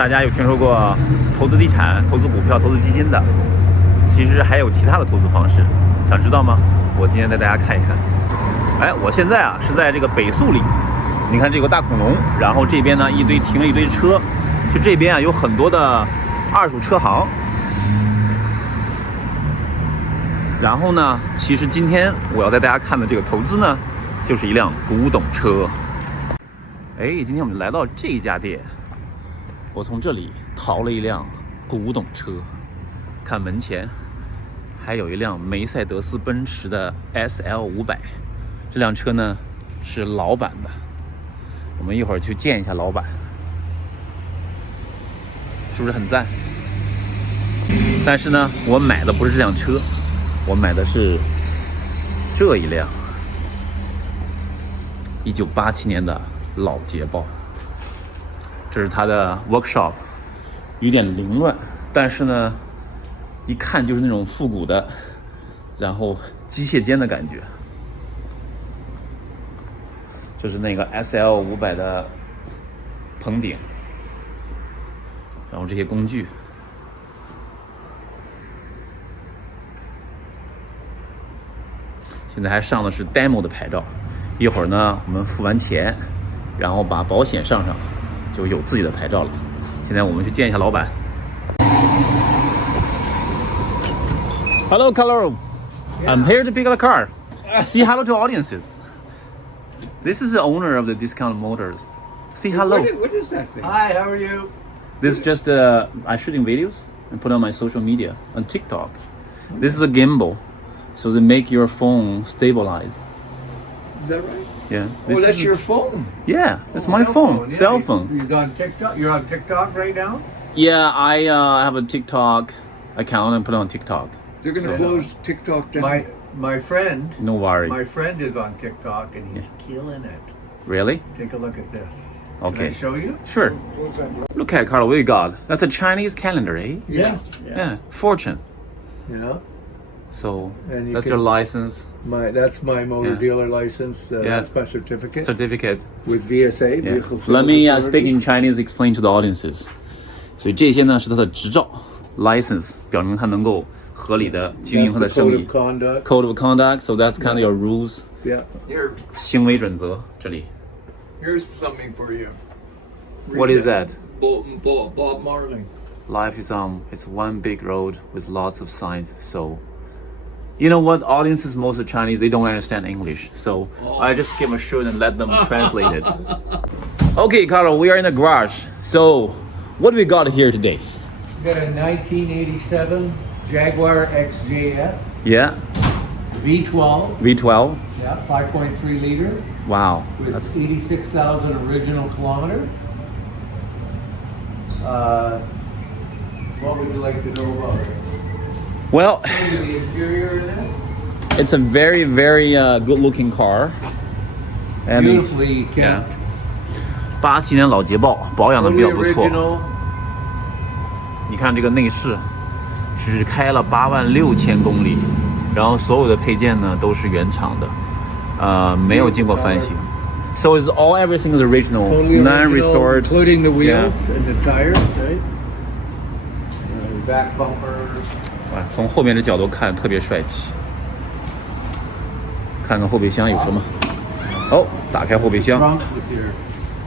大家有听说过投资地产、投资股票、投资基金的，其实还有其他的投资方式，想知道吗？我今天带大家看一看。哎，我现在啊是在这个北宿里，你看这有个大恐龙，然后这边呢停了一堆车，就这边啊有很多的二手车行。然后呢，其实今天我要带大家看的这个投资呢，就是一辆古董车。哎，今天我们来到这家店，我从这里淘了一辆古董车，看门前还有一辆梅赛德斯奔驰的 SL500，这辆车呢是老版的，我们一会儿去见一下老板，是不是很赞？但是呢，我买的不是这辆车，我买的是这一辆1987年的老捷豹。这是它的 workshop， 有点凌乱，但是呢一看就是那种复古的，然后机械间的感觉。这是那个 SL500 的棚顶，然后这些工具。现在还上的是 demo 的牌照，一会儿呢我们付完钱，然后把保险上，就有自己的牌照了。现在我们去见一下老板。Hello, Carlo. I'm here to pick up a car. Say hello to audiences. This is the owner of the Discount Motors. Say hello. What is that thing? Hi, how are you? This is just I'm shooting videos and put on my social media on TikTok. This is a gimbal, so they make your phone stabilized. Is that right? Yeah. Oh, that's your phone. Yeah, that's my phone. Yeah, Cell phone. He's on TikTok. You're on TikTok right now? Yeah, I have a TikTok account and put it on TikTok. They're going to close TikTok down. My friend. No worry. My friend is on TikTok and he's killing it. Really? Take a look at this. Okay. Can I show you? Sure. What's that, bro? Look at Carlo, what you got? That's a Chinese calendar, eh? Yeah. Yeah. Fortune. Yeah. So And you that's can- your license, That's my motor Yeah. dealer license. Yeah. That's my certificate certificate. with VSA. Yeah. Vehicle Sales Let me Authority. speak in Chinese, explain to the audiences. 所以这些呢是他的执照 license， 表明他能够合理的经营 That's 他 the 的生 code 意 of。conduct. Code of conduct, so that's kind of your rules. Yeah.行为准则这里。 Here's something for you. What is that? Bob Marley. Life is it's one big road with lots of signs. So, you know what? Audiences, most of Chinese, they don't understand English. So I just give a shoot and let them translate it. Okay, Carlo, we are in the garage. So, what do we got here today? Got a 1987 Jaguar XJS Yeah, V12. V12. Yeah, 5.3 liter Wow, with that's 86,000 original kilometers. What would you like to know about it? well. The interior in it? It's a very, very good-looking car. And Beautifully yeah. kept. 87年老捷豹，保养的比 Totally 较不错。 original. 你看这个内饰，只开了86000公里，然后所有的配件呢都是原厂的，没有经过翻新。So it's everything is original, Totally none original, restored. including the wheels Yeah. and the tires, right? Back bumper. 哇，从后面的角度看特别帅气。看看后备箱有什么。哦，打开后备箱 Trunk with your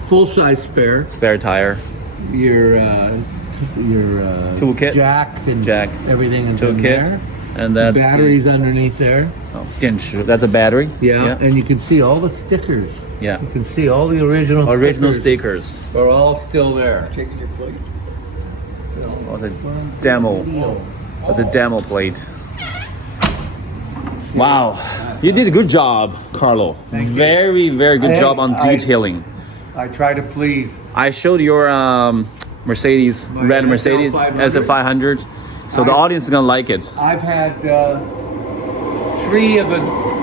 full-size spare. ，spare tire, Your Toolkit. jack and Jack. everything is in toolkit, there. and that's Batteries underneath there. 电池 That's a battery. Yeah, and you can see all the stickers. Yeah. You can see all the original stickers. are all still there. Taking your plate. Oh, the demo plate. Wow, you did a good job, Carlo. Thank you. Very, very good Hey, job on I- detailing. I try to please. I showed your Mercedes, My red SL Mercedes 500. SF500, so the audience is gonna like it. I've had 3 of the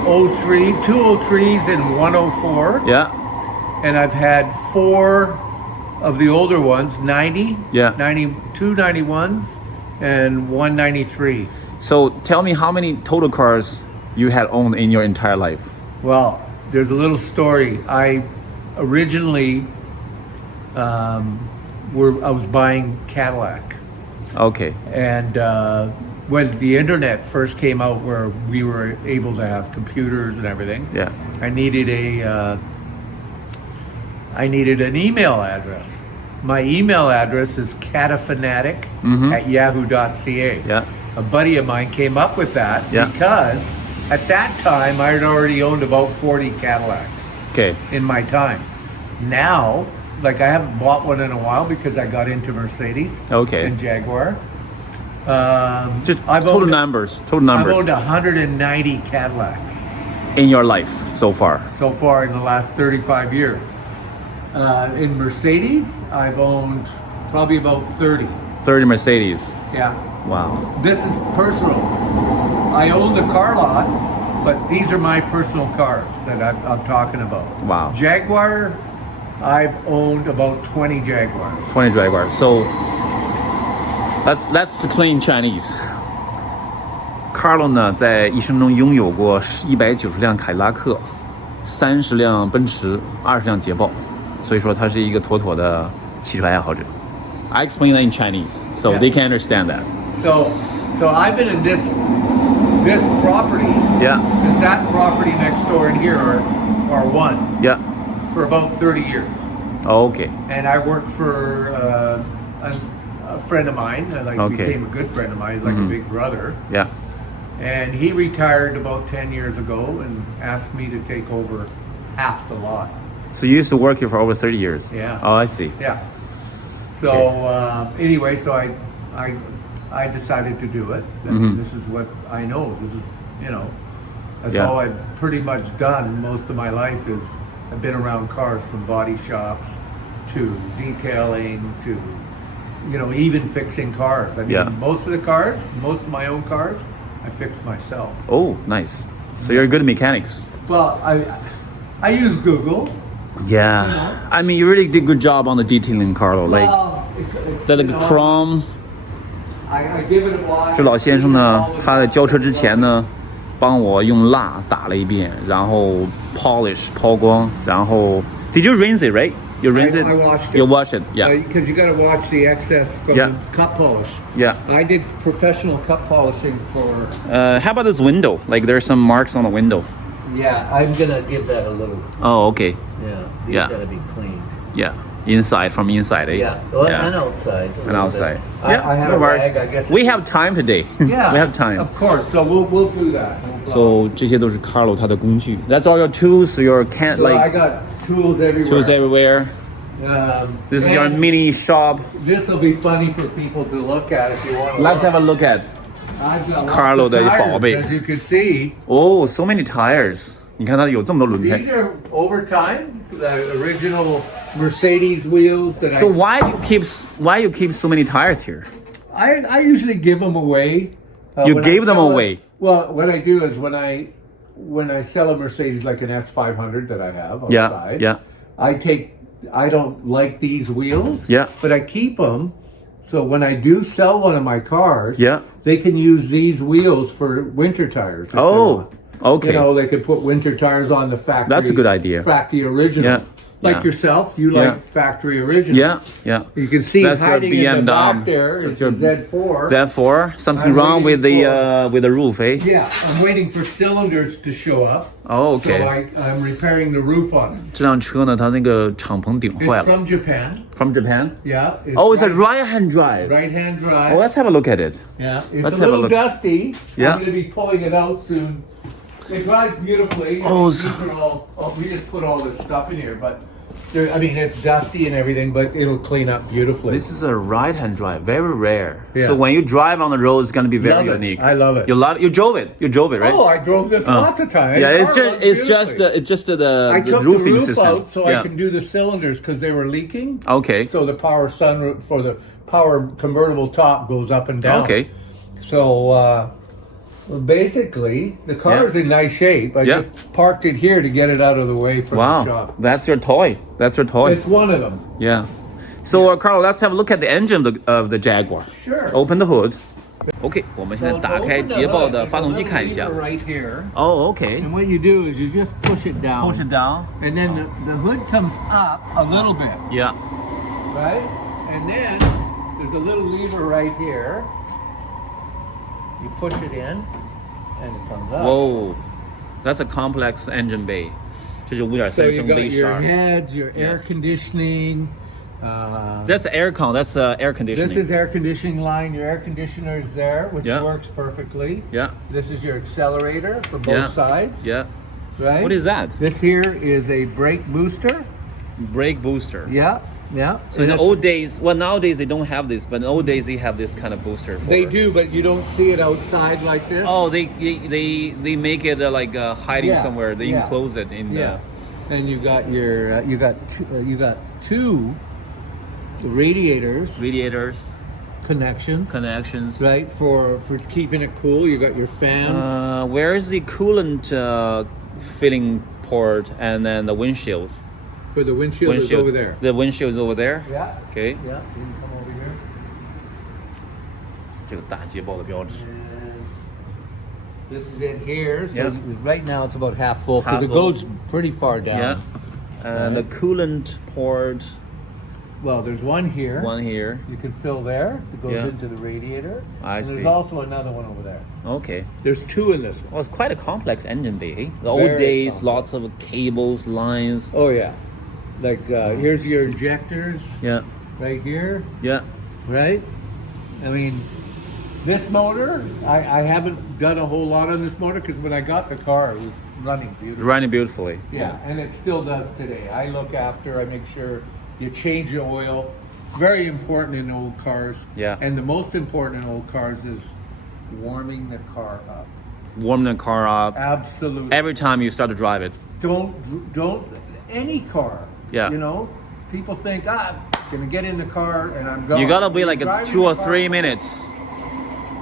03, 2 03s and 104, Yeah, and I've had 4 of the older ones, 90, Yeah. 92 91s, and 193. so tell me how many total cars you had owned in your entire life. Well, there's a little story. I originally I was buying Cadillac. Okay. And when the internet first came out, where we were able to have computers and everything, Yeah. I needed an email address. My email address is catafanatic@yahoo.ca. Yeah. A buddy of mine came up with that Yeah. because at that time I had already owned about 40 Cadillacs Okay. in my time. Now, like I haven't bought one in a while because I got into Mercedes Okay. and Jaguar. Just I've total owned- numbers. Total I've numbers owned 190 Cadillacs in your life so far. so far in the last 35 years. In Mercedes, I've owned probably about 30. 30 Mercedes. Yeah. Wow. This is personal. I own the car lot, but these are my personal cars that I'm talking about. Wow. Jaguar, I've owned about 20 Jaguars. 20 Jaguars. So that's the clean Chinese. Carlo 呢，在一生中拥有过190辆凯迪拉克、30辆奔驰、20辆捷豹，所以说他是一个妥妥的汽车爱好者。I explain that in Chinese, so they can understand that. So I've been in this property. Yeah. Because that property next door and here are one Yeah. for about 30 years. Okay. And I work for a friend of mine, Okay. became a good friend of mine. He's like a big brother. Yeah. And he retired about 10 years ago and asked me to take over half the lot. So you used to work here for over 30 years. Yeah. Oh, I see. Yeah. So anyway, so I decided to do it. I mean, this is what I know. This is, that's Yeah. all I've pretty much done most of my life is I've been around cars from body shops to detailing to, even fixing cars. I mean, Yeah. most of my own cars, I fix myself. Oh, nice. So you're good at mechanics. Well, I use Google. Yeah. I mean, you really did a good job on the detailing, Carlo. Like, Well, 在那个 chrome。 I give it a watch. 这老先生呢，他在交车之前呢，帮我用蜡打了一遍，然后 polish 抛光，然后 Did you rinse it, right? You rinse it? I washed it. You wash it, yeah. Because you got to watch the excess from Yeah. the cup polish. Yeah. I did professional cup polishing for. How about this window? Like there's some marks on the window. Yeah, I'm gonna give that a little. Oh, okay. Yeah, these Yeah. gotta be clean. Yeah. Inside, from inside, eh? And outside. And outside. I had no a worry. rag, I guess. We have time today. Yeah, We have time. Of course, so we'll do that. So 这些都是 Carlo 他的工具。That's all your tools, your can So I like got tools everywhere. tools everywhere. This is your and mini shop. This will be funny for people to look at if you want to. Let's have a look at. I've got lots Carlo of 的 tires, 宝贝。 As you can see. Oh, so many tires. 你看它有这么多轮胎。 These are over time the original Mercedes wheels that So why you keep so many tires here? I usually give them away. You when I gave them sell away? Well, what I do is when I sell a Mercedes like an S500 that I have Yeah, outside, yeah. I don't like these wheels, Yeah. but I keep them. So when I do sell one of my cars, Yeah. they can use these wheels for winter tires. if they Oh, want. okay. They could put winter tires on the factory. That's a good idea. Factory original. Yeah, Like yeah. yourself, you Yeah. like factory original. Yeah, yeah. You can see That's your hiding in the back BMW. there That's is your the Z4. Z4. Something I'm wrong with waiting the roof, eh? Yeah, I'm waiting for cylinders to show up. Oh, So okay. I'm repairing the roof on it. 这辆车呢，它那个敞篷顶坏 It's 了。 from Japan. From Japan? Yeah. Oh, it's a right-hand drive. right-hand drive. Oh, let's have a look at it. Yeah, it's Let's a have a little look. dusty. Yeah. I'm going to be pulling it out soon. It drives beautifully. Oh, These are all, we just put all this stuff in here, but it's dusty and everything, but it'll clean up beautifully. This is a right-hand drive, very rare. Yeah. So when you drive on the road, it's gonna be very Love it. unique. I love it. You drove it. You drove it, right? Oh, I drove this lots of times. Yeah, The it's car just runs it's just beautifully. it's just the I took roofing the roof system. out so Yeah. I can do the cylinders because they were leaking. Okay. So the power sunroof for the power convertible top goes up and down. Okay. So basically, the car's in nice shape. I Yeah. just parked it here to get it out of the way from the Wow, shop. that's your toy. That's your toy. It's one of them. Yeah. So Carl, let's have a look at the engine of the Jaguar. Sure. Open the hood. OK，我们现在 So to 打开 open the 捷豹 hood, 的 there's 发动机 a 看一 little 下。 lever right here. Oh, OK. And what you do is you just push it down. Push it down. And then the hood comes up a little bit, Yeah. right? And then there's a little lever right here. You push it in, and it comes up. Whoa, that's a complex engine bay. 这是 So you 5.3升 got V your 12。 heads, your air conditioning. That's air con. That's air conditioning. This is air conditioning line. Your air conditioner is there, which Yeah. works perfectly. Yeah. This is your accelerator for both Yeah. sides. Yeah. Right. What is that? This here is a brake booster. Brake booster. Yeah. Yeah. So in the And old days, well, nowadays they don't have this, but in the old days they have this kind of booster. For, they do, but you don't see it outside like this. Oh, they make it like hiding Yeah, somewhere. They yeah. enclose it in Yeah. And you got your you got two radiators radiators, connections. connections. Right, for keeping it cool. You got your fans. Where is the coolant filling port and then the windshield? For the windshield is over there. The windshield is over there. Yeah. Okay. Yeah, you can come over here. 这个大捷豹的标志。 And this is in here. So Yeah. right now it's about half full because Half it full. goes pretty far down. Yeah. And the coolant port, Well, there's one here. one here. You can fill there. It goes Yeah. into the radiator. I and see. There's also another one over there. Okay. There's two in this one. Well, it's quite a complex engine bay. Eh? The old Very days, complex. lots of cables, lines. Oh yeah. Like here's your injectors Yeah. right here. Yeah. Right? I mean, this motor, I haven't done a whole lot on this motor because when I got the car, it was running beautifully. Running beautifully. Yeah, and it still does today. I look after, I make sure you change the oil. Very important in old cars. Yeah. And the most important in old cars is warming the car up. Warm the car up Absolutely. every time you start to drive it. Don't, any car. Yeah. You know, people think, I'm gonna get in the car and I'm going. You gotta be like Driving 2 or the car- 3 minutes.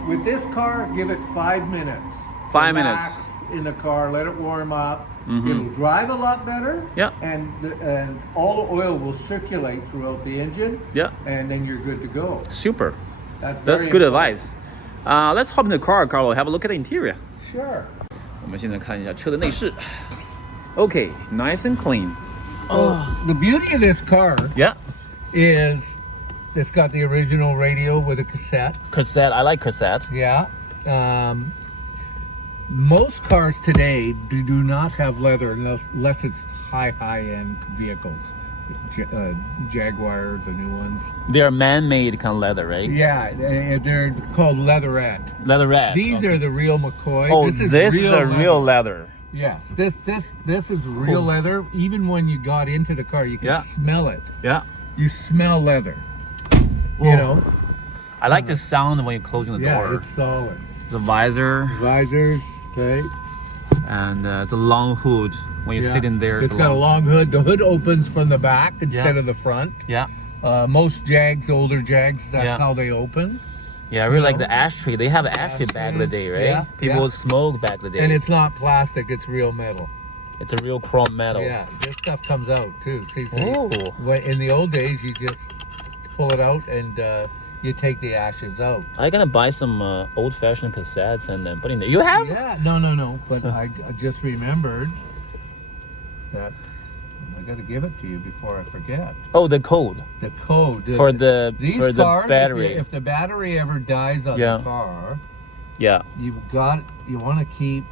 With this car, give it 5 minutes. 5 Relax minutes. in the car, let it warm up. Mhm. It'll drive a lot better. Yeah. And all the oil will circulate throughout the engine. Yeah. And then you're good to go. Super. That's That's very good important. advice. Let's hop in the car, Carlo. Have a look at the interior. Sure. 我们现在看一下车的内饰。Okay, nice and clean. The beauty of this car Yeah. is it's got the original radio with a cassette. Cassette. I like cassette. Yeah. Most cars today do not have leather unless it's high-end vehicles. Jaguar, the new ones. They're man-made kind of leather, right? Yeah, they're called leatherette. Leatherette. These okay. are the real McCoy. Oh, this is a real leather. Yes, this is real leather. Even when you got into the car, you can Yeah. smell it. Yeah. You smell leather. You know. I like the sound when you're closing the Yeah, door. it's solid. The visor Visors, okay. and it's a long hood when you Yeah. sit in there. It's got a long hood. The hood opens from the back instead Yeah. of the front. Yeah. Most Jags, older Jags, that's Yeah. how they open. Yeah, I really like know? the ashtray. They have an ashtray back in the day, right? Yeah, People yeah. would smoke back in the day. And it's not plastic, it's real metal. It's a real chrome metal. Yeah, this stuff comes out too. See, Oh. in the old days, you just pull it out and you take the ashes out. I'm gonna buy some old-fashioned cassettes and then put in there. You have? Yeah, no. But I just remembered that I got to give it to you before I forget. Oh, the code The code for the these for the cars, battery. If the battery ever dies on Yeah. the car, Yeah. you want to keep.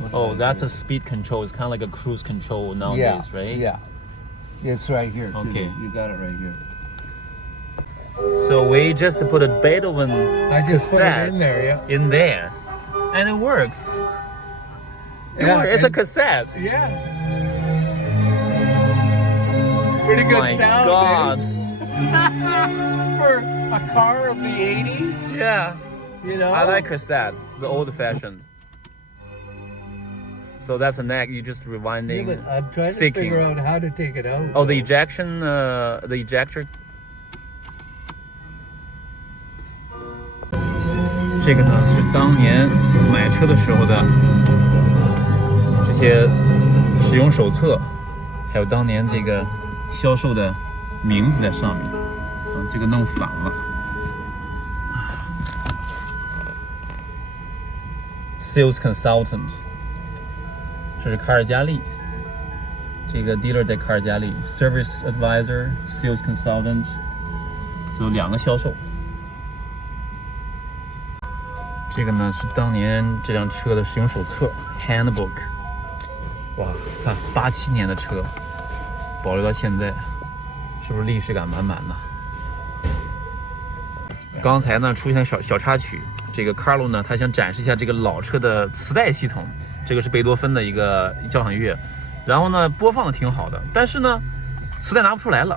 What Oh, did I that's do? a speed control. It's kind of like a cruise control nowadays, yeah, right? Yeah, it's right here. Too. Okay. You got it right here. So we just put a Beethoven I just put cassette it in there. Yeah. in there, and it works. It Yeah, works. It's a and- cassette. Yeah. Pretty good My sound. God. eh? For a car of the 80s, Yeah. you know. I like cassette, the old-fashioned. So that's a neck. You just Yeah, rewinding, but I'm trying to seeking. figure out how to take it out. Oh, the ejection, the ejector. 这个呢是当年买车的时候的这些使用手册，还有当年这个销售的名字在上面。这个弄反了。Sales consultant， 这是卡尔加里。这个 dealer 在卡尔加里 ，service advisor，sales consultant，只有2个销售。这个呢是当年这辆车的使用手册 Handbook。哇，看87年的车，保留到现在，是不是历史感满满呢？刚才呢出现小插曲，这个 Carlo 呢他想展示一下这个老车的磁带系统，这个是贝多芬的一个交响乐，然后呢播放的挺好的，但是呢磁带拿不出来了，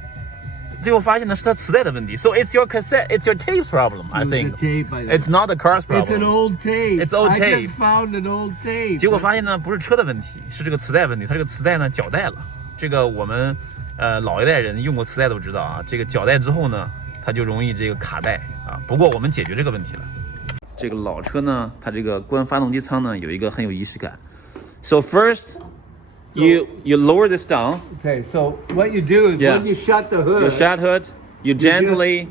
最后发现呢是他磁带的问题。So it's your cassette, it's your tape problem, I think. It's not the car's problem. It's an old tape. It's old I tape. just found an old tape. 结果发现呢不是车的问题，是这个磁带问题，它这个磁带呢绞带了。这个我们老一代人用过磁带都知道啊，这个绞带之后呢它就容易这个卡带啊。不过我们解决这个问题了。这个老车呢，它这个关发动机舱呢有一个很有仪式感。So first, you lower this down. Okay, so what you do is when you shut the hood, You shut hood. You gently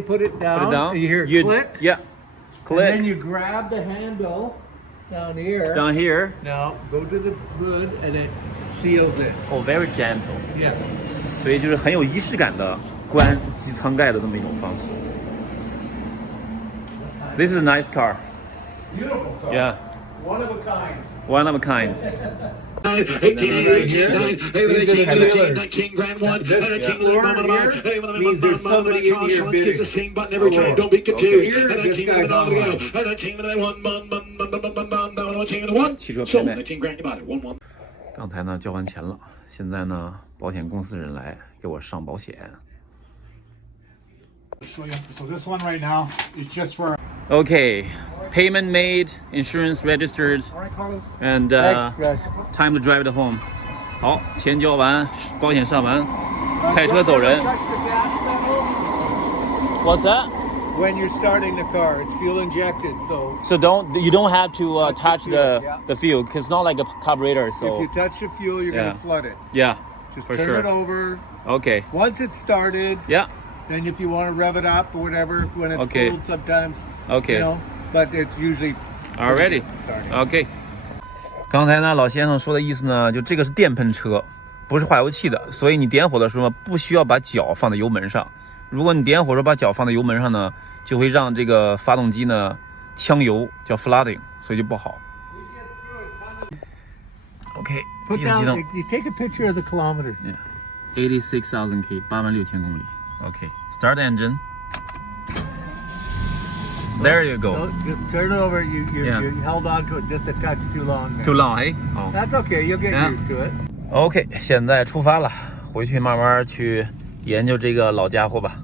put it down. And you hear click. Yeah, click. And then you grab the handle down here. Down here. Now go to the hood and it seals it. Oh, very gentle. Yeah. 所以就是很有仪式感的关机舱盖的这么一种方式。This is a nice car. Beautiful car. Yeah. One of a kind. One of a kind. 19 grand one, This floor here means there's somebody in here bidding. the sing button every time. Don't be confused. Here, this guy's on. 汽车拍卖。 19 grand, you bought it. 1-1. 刚才呢交完钱了，现在呢保险公司人来给我上保险。 Show you. So this one right now is just for. Okay, payment made, insurance registered, All right, Carlos. and time to drive it home. 好，钱交完，保险上完，开车走人。 Touch the gas pedal. What's that? When you're starting the car, it's fuel injected. So So you don't have to touch fuel, the yeah. the fuel because it's not like a carburetor. if So you touch the fuel, you're Yeah. gonna flood it. yeah, Just for turn sure. it over. Okay. Once it's started, Yeah. then if you want to rev it up or whatever, when it's Okay. cold sometimes, Okay. you know, but it's usually Already. starting. OK。刚才呢，老先生说的意思呢，就这个是电喷车，不是化油器的，所以你点火的时候不需要把脚放在油门上。如果你点火的时候把脚放在油门上呢，就会让这个发动机呢呛油，叫 flooding， 所以就不好。OK， Put 第一次启动 down, you take a picture of the kilometers. ，86,000 K， 86,000公里。OK，start engine。There you go. No, just turn it over. Yeah. You held on to it just a touch too long. There. Too long，哎，哦。 That's okay. You'll get Yeah. used to it. OK，现在出发了，回去慢慢去研究这个老家伙吧。